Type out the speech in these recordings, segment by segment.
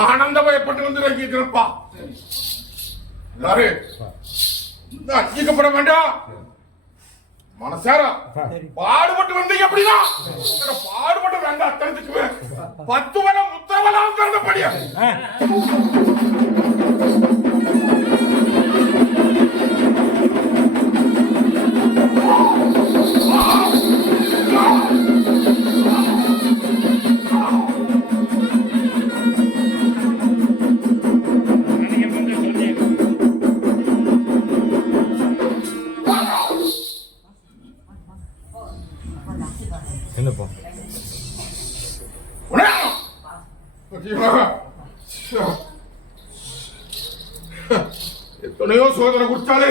ஆனந்தமயப்பட்டு வந்து வைக்கிறப்பா அச்சிக்கப்பட வேண்டாம். மனசார பாடுபட்டு வந்தீங்க அப்படின்னா பாடுபட்டு வேண்டாம். தெரிஞ்சுக்குவேன் 10 வலம் முத்தவலாம் கருதப்படியா என்னப்பா எத்தனையோ சோதனை கொடுத்தாலே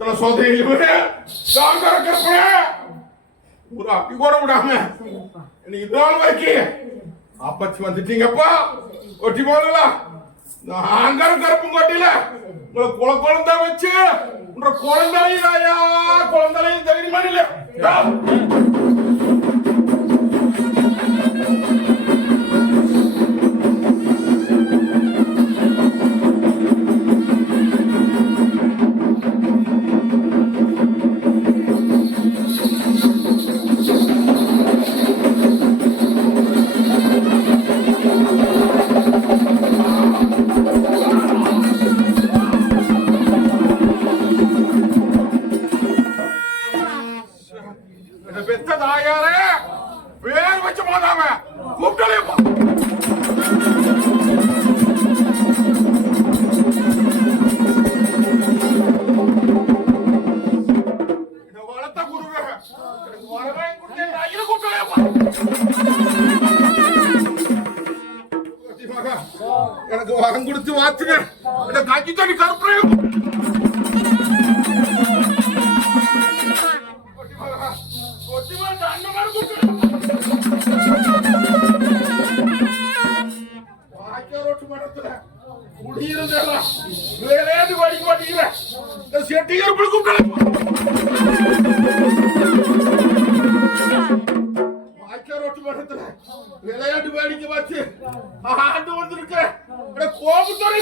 தன சோதனையில் ஒரு அப்படி கூட விடாம இன்னைக்கு இதனால் வைக்கி ஆப்பச்சு வந்துட்டீங்கப்பா. ஒட்டி போதலாம் நாங்கிற கருப்பு கோட்டையில உங்களை குழந்தை வச்சு உங்க குழந்தையும் குழந்தையும் தெரியுமா இல்ல நீ கருப்பு ரோட்டு மடத்துல குடியிருந்தா வேலையாண்டு படிக்க மாட்டேங்கிற செட்டிகர் ரோட்டு மடத்துல விளையாட்டு வேடிக்கை வச்சு ஆண்டு வந்திருக்க கோபத்தோட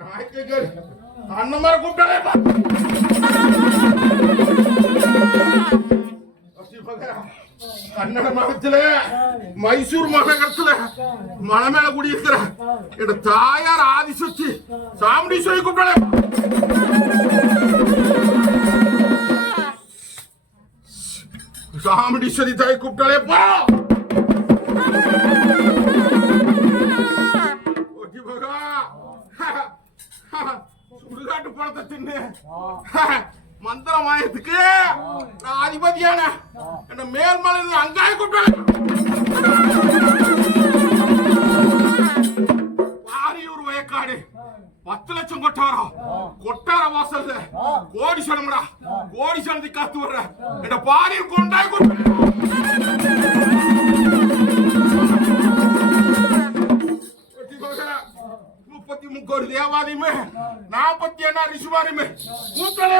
நாய்க்கு அண்ணன் மாதிரி கூப்பிட்டாலே கன்னட மகத்துல மைசூர் மகத்துல மலை மேல குடியிருக்கிற என் தாயார் ஆதிசக்தி சாமுண்டீஸ்வரி கூப்பிட்டாலே சாமுண்டீஸ்வரி தாய் கூப்பிட்டாலே பா சுடுகாட்டு பழத்தை தின்னு மந்திர மாயத்துக்கு அதிபதியான என்ன மேல்மலை அங்காய கூப்பிட்டாலே பாரியூர் வயக்காடு 10 லட்சம் கொட்டார வாசல்ல கோடி சனம்டா கோடி சனத்தை காத்து வர்ற என்ன பாரியூர் கொண்டாய் 33 கோடி தேவாதியுமே 47 ரிஷிவாரியுமே மூத்தலே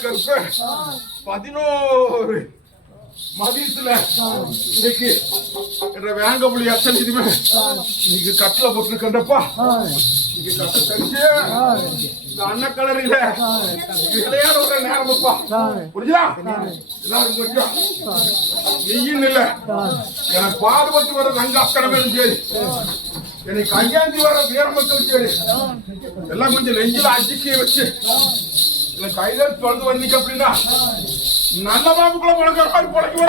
கருப்பு 11 மதியத்துல இன்னைக்கு வேங்க புள்ளி அத்தனை இதுமே இன்னைக்கு கட்டில போட்டுருக்கண்டப்பா இன்னைக்கு கட்ட தரிச்சு இந்த அண்ண கலரில விளையாட ஒரு நேரம்ப்பா புரியுதா எல்லாரும் கொஞ்சம் நெய்யும் இல்ல எனக்கு பாடுபட்டு வர ரங்க அக்கடமையும் சரி எனக்கு கையாந்தி வர வீரமக்களும் சரி எல்லாம் கொஞ்சம் நெஞ்சில அஜிக்கிய வச்சு கையில தொடர்ந்து வந்தீங்க அப்படின்னா நல்ல பாம்புக்குள்ள பழக்கிற மாதிரி பழக்கி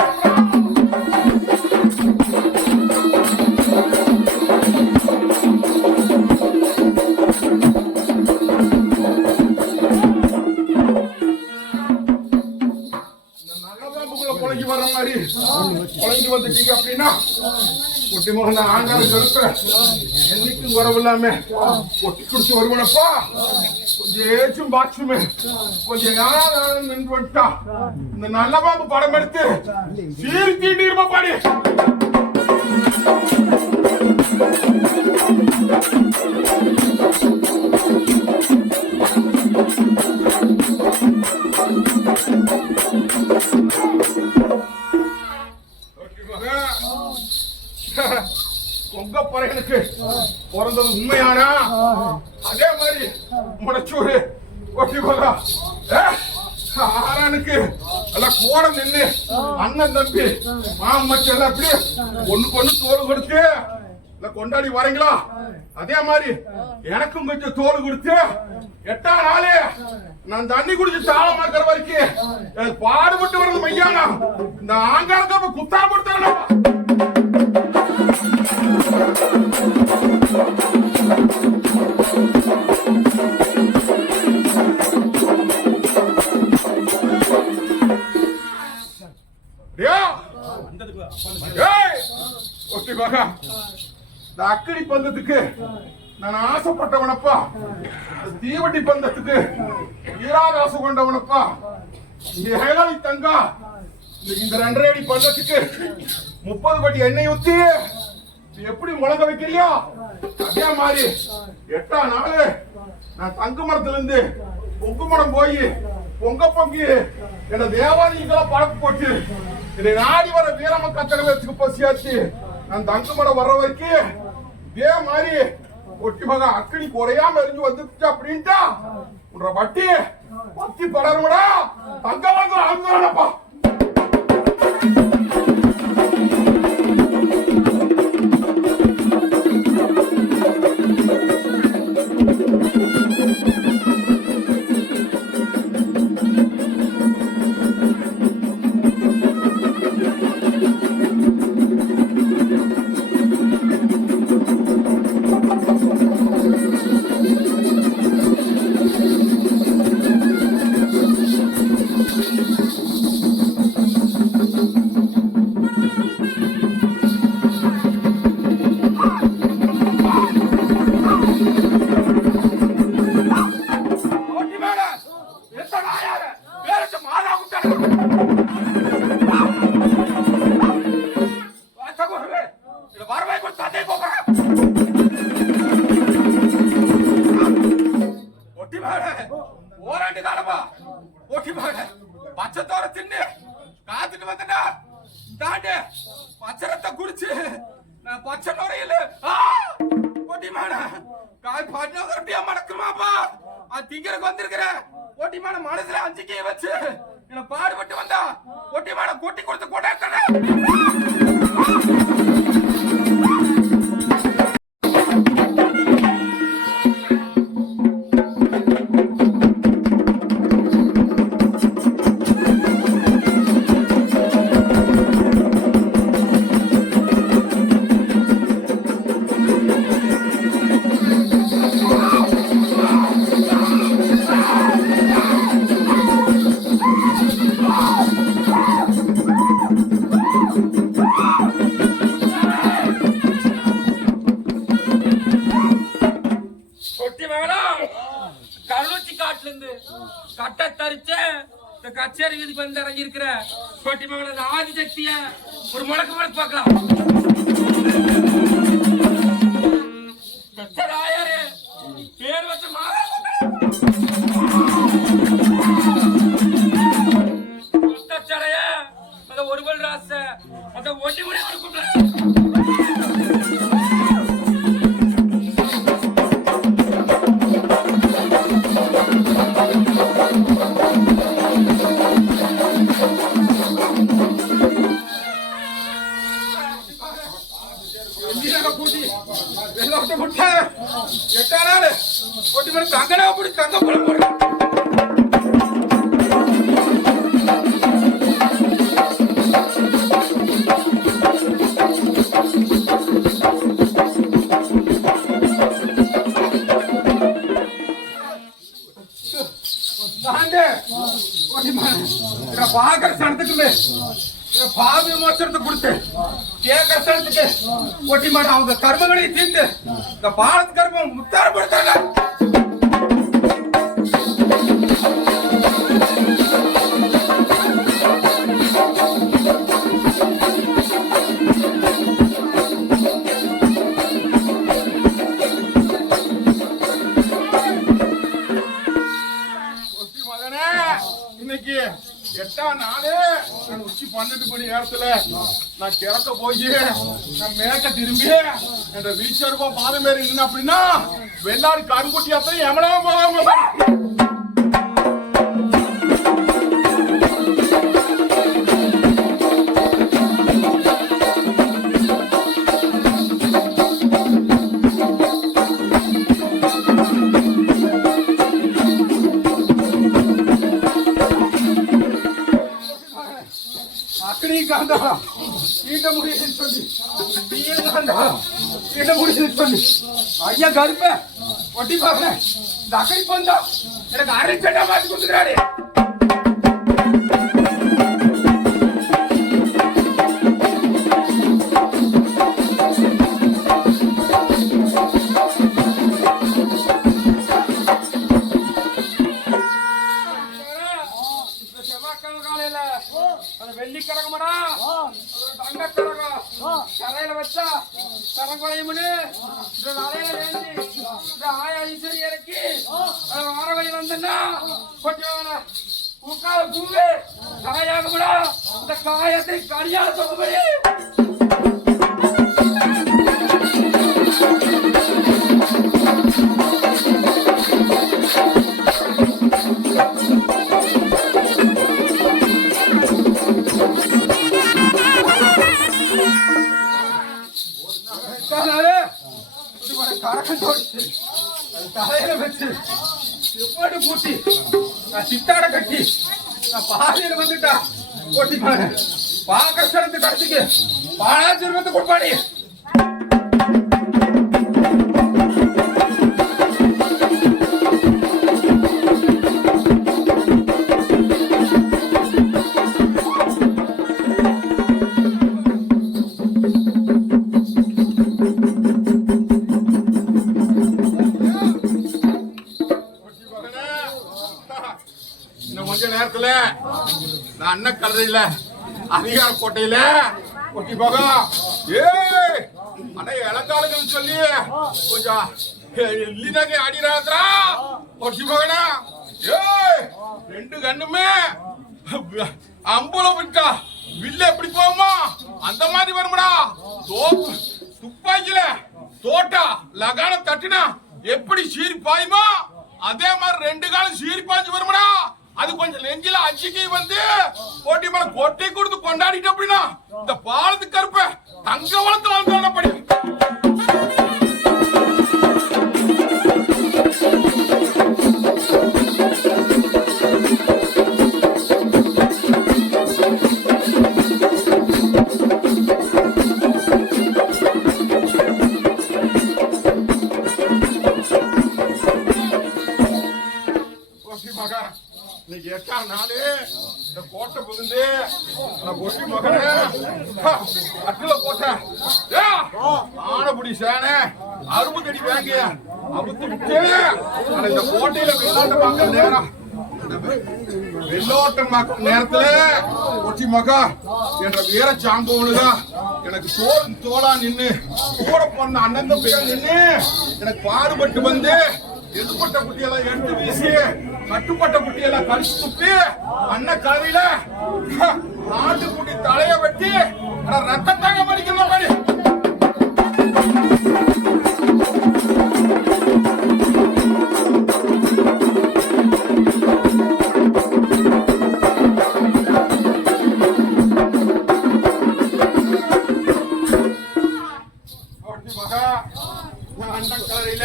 நல்ல பாம்புக்குள்ள பழக்கி வர்ற மாதிரி பழங்கி வந்துட்டீங்க அப்படின்னா ஒட்டி மகன் ஆங்கார கருப்ப என்னைக்கும் வரவில்லாம ஒட்டி குடிச்சு வருவனப்பா கொஞ்சம் ஏச்சும் பாச்சுமே கொஞ்சம் நேரம் நின்று வந்துட்டா இந்த நல்ல பாம்பு படம் எடுத்து சீரி தீண்டி இருப்பா பாடி பொங்க பறைகளுக்கு பிறந்தது உண்மையானா அதே மாதிரி முடச்சூரு ஒட்டி போதா ஆறானுக்கு எல்லாம் கூட நின்று அண்ணன் தம்பி மாமச்சு எல்லாம் அப்படி ஒண்ணுக்கு தோல் கொடுத்து கொண்டாடி வரீங்களா அதே மாதிரி எனக்கும் கொஞ்சம் தோல் கொடுத்து 8ஆம் நாளே நான் தண்ணி குடிச்சு தாளமா இருக்கிற வரைக்கும் எனக்கு பாடுபட்டு வர்றது மையானா இந்த ஆங்காரத்தை குத்தா கொடுத்தாங்க அக்கடி பந்தத்துக்கு நான் ஆசைப்பட்டவனப்பா தீவட்டி பந்தத்துக்கு ஈராதாசு கொண்டவனப்பா ஏழை தங்கா இந்த 2.5 அடி பந்தத்துக்கு 30 பட்டி எண்ணெய் ஊத்தி எப்படி முழங்க வைக்கலையோ அதே மாதிரி 8ஆம் நாள் நான் தங்க மரத்துல இருந்து பொங்கு மரம் போய் பொங்க பொங்கி என்ன தேவாதிகளை பழப்பு போட்டு என்னை நாடி வர வீரம கத்தகத்துக்கு பசியாச்சு நான் தங்க மரம் வர்ற வரைக்கும் இதே மாதிரி ஒட்டி மக அக்கடி குறையாம எரிஞ்சு வந்துச்சு அப்படின்ட்டா உன்ற வட்டி பத்தி படருமடா தங்க வந்து அழுந்தானப்பா காத்துட்டு வந்துட்டா தாண்டி பச்சரத்தை குடிச்சு நான் பச்சை நுரையில பொட்டிமான காய் பண்ணி மடக்குமாப்பா அது திங்கறக்கு வந்திருக்கிற பொட்டிமான மனசுல அஞ்சுக்கே வச்சு என்ன பாடுபட்டு வந்தா பொட்டிமான கொட்டி கொடுத்து கொண்டாடுறேன். கட்ட தரிச்சு இந்த கச்சேரி இதுக்கு வந்து இறங்கி இருக்கிற கொட்டி மகள ஆதி சக்திய ஒரு முழக்கு முழக்கு பார்க்கலாம். ஆயாரு பேர் வச்ச சடைய அந்த ஒருவல் ராச அந்த ஒட்டி முறை தங்கடா அப்படி தங்க போட பாக்குற சனத்துக்கு பாவி விமோசனத்தை கொடுத்து கேட்கிற சனத்துக்கு ஒட்டி மாட்டோம் அவங்க கர்மங்களை தீர்த்து இந்த பாரத் கர்மம் முத்தாரப்படுத்தாங்க. இன்னைக்கு 8ஆம் நாள் உச்சி 12 மணி நேரத்துல நான் கிறக்க போய் நான் மேற்க திரும்பி என்ற வீச்சருப்பா பாதம் பேர் நின்று அப்படின்னா வெள்ளாடு கருங்குட்டி அத்தனை எமனா போவாங்க. ஐயா கருப்ப ஒட்டி பாக்குறேன் இந்த அக்கடி பந்தா எனக்கு அரை சட்டா மாத்தி கொடுத்துக்கிறாரு. வெள்ளிக்கரகமடா தங்கக்கரகம் கரையில வச்சா கரங்குறையும்னு அலையில வேண்டி ஆயா ஈஸ்வரி இறக்கி வாரவழி வந்தா கொட்டி பூக்கால பூவே காயாகமடா இந்த காயத்தை கரியால தொகுபடி தலையில வச்சு எப்பாடு பூட்டி நான் சித்தாட கட்டி நான் பாதையில வந்துட்டா போட்டி பாக்க சிறந்து கடைசிக்கு பாலாச்சிரமத்தை கொடுப்பாடி. கொஞ்ச நேரத்துல அண்ணன் கல்லறையில அதிகார கோட்டையில கொட்டி போக அண்ணா இளங்காலுக்கு சொல்லி கொஞ்சம் இல்லினகை ஆடிறாதா கொட்டி போகனா 2 கண்ணுமே அம்புல விட்டா வில்ல எப்படி போகுமா அந்த மாதிரி வரும்டா. துப்பாக்கில தோட்டா லகான தட்டினா எப்படி சீறி பாயுமா அதே மாதிரி 2 காலம் சீறி பாஞ்சு வரும்டா. அது கொஞ்சம் நெஞ்சில அச்சிக்கி வந்து போட்டி மேல கொட்டை கொடுத்து கொண்டாடிட்டு அப்படின்னா இந்த பாலத்து கருப்ப தங்க வளத்துல வந்தோடப்படி. இன்னைக்கு 8ஆம் நாளு இந்த கோட்டை புகுந்து பொட்டி மகனே அட்டுல போட்ட ஆனபுடி சேனை 60 அடி வேங்க அவுத்து விட்டு இந்த கோட்டையில வெள்ளோட்டம் பார்க்க நேரம் வெள்ளோட்டம் பார்க்கும் நேரத்துல பொட்டி மகா என்ற வீர சாம்பவனுதான் எனக்கு தோளா நின்னு கூட போன அண்ணன் தம்பிகள் நின்னு எனக்கு பாடுபட்டு வந்து எதுப்பட்ட குட்டியெல்லாம் எடுத்து வீசி கட்டுப்பட்ட குட்டியெல்லாம் கடிச்சு துப்பி அண்ணன் கதையில ஆட்டுக்குட்டி தலைய வெட்டி ரத்தத்தாங்க மடிக்கணும் மாதிரி. அண்ணன் கதையில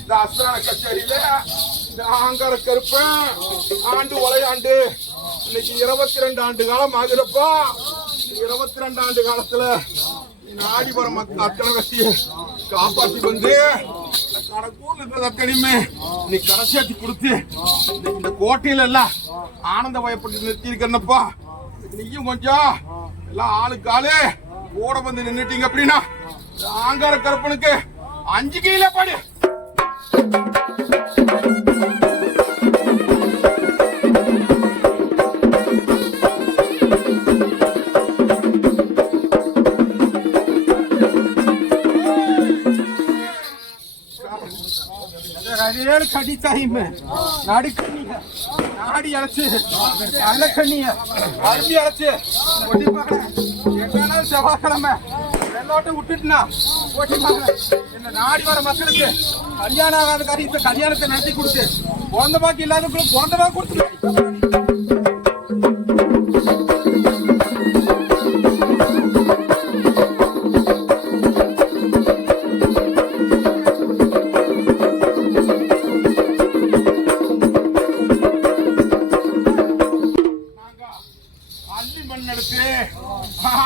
இந்த அஸ்தான கச்சேரியில ஆங்கார கருப்பன் ஆண்டு உலையாண்டு இன்னைக்கு 22 ஆண்டு காலம் ஆகுறப்பா. 22 ஆண்டு காலத்துல நாடி வர மக்கள் அத்தனை கட்டிய காப்பாற்றி வந்து கடக்கூர்ல இருக்கிற அத்தனையுமே நீ கடைசியாத்தி கொடுத்து இந்த கோட்டையில எல்லாம் ஆனந்த வயப்பட்டு நிறுத்தி இருக்கிறப்பா. நீயும் கொஞ்சம் எல்லாம் ஆளுக்கு ஆளு கூட வந்து நின்னுட்டீங்க அப்படின்னா ஆங்கார கருப்பனுக்கு 5 கீழே பாடு. கடி தாயும் நடுக்கண்ணிய நாடி அழைச்சு அண்ணக்கண்ணிய அரும்பி அழைச்சு எட்டாவது செவ்வாய்க்கிழமை வெள்ளோட்டம் விட்டுட்டுனா என்ன நாடி வர மக்களுக்கு கல்யாணம் ஆகாத காரியத்தை கல்யாணத்தை நடத்தி கொடுத்து பிறந்த பாக்கி இல்லாதவங்களும் பிறந்த பாக்கி கொடுத்து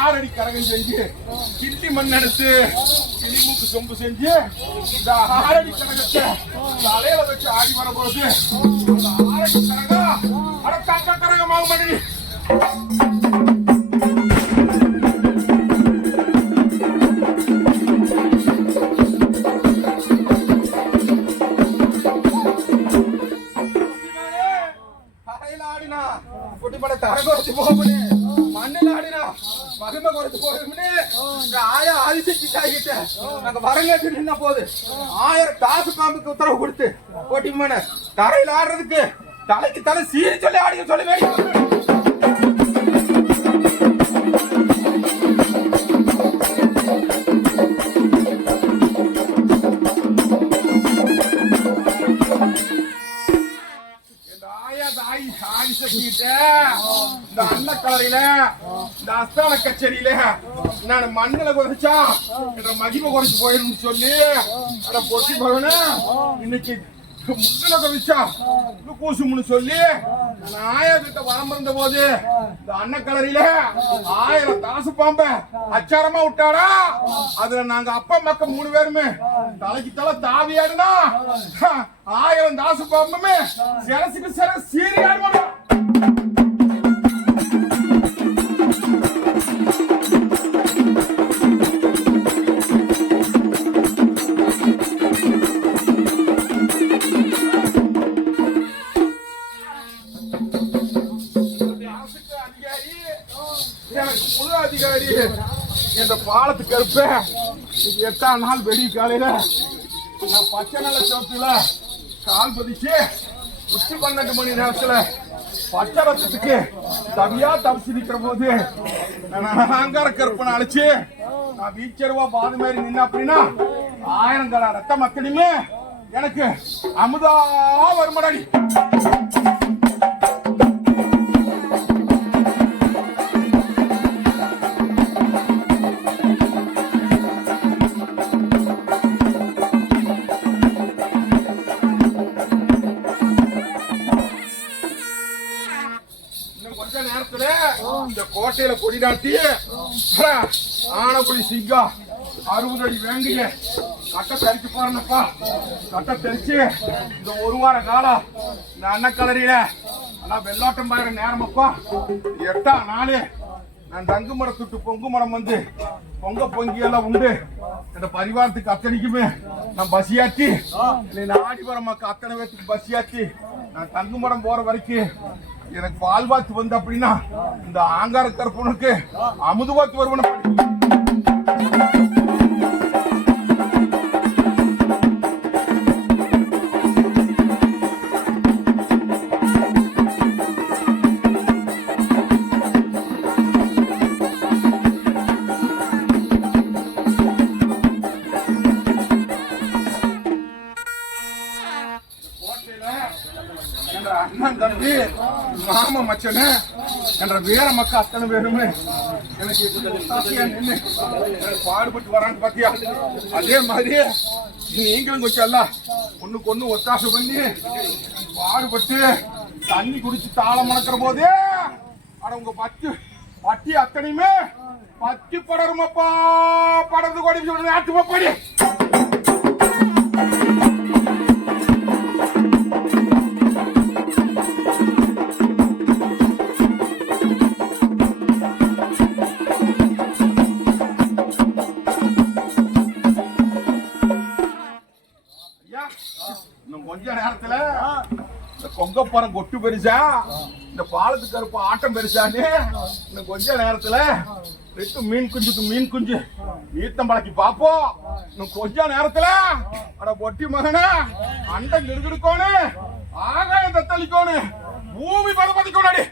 ஆறடி கரகம் செஞ்சு கிட்டி மண் எடுத்து கிளிமூக்கு சொம்பு செஞ்சு இந்த 6 அடி கரகத்தை தலையில வச்சு ஆடி வரபோது அந்த 6 அடி கரகம் அடக்காக்க கரகமாக மணி. ஆடினா குட்டிப்பட தரகோச்சு போகுது மண்ணில் ஆடினா மகிமை குறைச்சு போகும்னு ஆயா ஆதிசக்தி தாய்கிட்ட நாங்க வரங்கேட்டு நின்ன போது 1000 காசு பாம்புக்கு உத்தரவு கொடுத்து போட்டிமான தரையில் ஆடுறதுக்கு தலைக்கு தலை சீரி சொல்லி ஆடிக்க சொல்லி வேண்டிய இந்த அண்ண கலரில இந்த அஸ்தான கச்சேரியில நான் மண்ணில குறைச்சா என்ற மகிமை குறைச்சு போயிருந்து சொல்லி அட பொட்டி பகன இன்னைக்கு முன்னில குறைச்சா கூசும்னு சொல்லி நான் ஆயா கிட்ட வரம் இருந்த போது இந்த அண்ண கலரில 1000 காசு பாம்ப அச்சாரமா விட்டாடா. அதுல நாங்க அப்பா மக்கள் 3 பேருமே தலைக்கு தலை தாவியாடுனா 1000 காசு பாம்புமே சிரசுக்கு சிற சீரி ஆடுவாங்க. அதிகாரி என்ற பாலத்து கருப்ப 8ஆம் நாள் வெடி காலையில நான் பச்சை நல்ல சோத்துல கால் பதிச்சு 12 மணி நேரத்துல பச்சை ரத்தத்துக்கு தவியா தவிச்சு நிக்கிற போது நான் அலங்கார கற்பனை அழைச்சு நான் வீச்சருவா பாது மாதிரி நின்ன அப்படின்னா 1000 கலா ரத்தம் அத்தனையுமே எனக்கு அமுதா வருமடாடி. கொஞ்ச நேரத்துல இந்த கோட்டையில கொடி நாட்டி ஆனக்குடி சிங்கா 60 அடி வேண்டிய கட்டை தெரிச்சு போறேன்ப்பா. கட்டை தெரிச்சு இந்த 1 வார காலம் இந்த அன்னக்கலரியில ஆனா வெள்ளாட்டம் பாயிர நேரமப்பா 8ஆம் நாளு நான் தங்கு மரம் துட்டு பொங்கு மரம் வந்து பொங்கி எல்லாம் உண்டு இந்த பரிவாரத்துக்கு அத்தனைக்குமே நான் பசியாச்சு நீ ஆடி வர மக்கள் அத்தனை பேருக்கு பசியாச்சு நான் தங்கு மரம் போற வரைக்கும் எனக்கு பால் வாத்து வந்து அப்படின்னா இந்த ஆங்கார கற்பனுக்கு அமுது வாத்து வருவன. அண்ணன் தம்பி மாம மச்சனு என்ற வீர மக்கள் அத்தனை பேருமே எனக்கு நின்று எனக்கு பாடுபட்டு வரான்னு பாத்தியா. அதே மாதிரி நீங்களும் கொஞ்சம் ஒண்ணுக்கு ஒண்ணு ஒத்தாசை பண்ணி பாடுபட்டு தண்ணி குடிச்சு தாளம் மணக்கிற போதே ஆனா உங்க பட்டி அத்தனையுமே பத்தி படருமாப்பா. படர்ந்து கோடி நாட்டு படி கொஞ்ச நேரத்துல இந்த கொங்கப்பறம் கொட்டு பெருசா இந்த பாலத்து கருப்பு ஆட்டம் பெருசான்னு இன்னும் கொஞ்ச நேரத்துல மீன் குஞ்சு ஈத்தம்பழக்கி பாப்போம். இன்னும் கொஞ்ச நேரத்துல அட பொட்டி மகன அண்டை கிடுகிடுக்கோனு ஆகாயம் தத்தளிக்கோனு பூமி பதப்பதிக்கோனடி.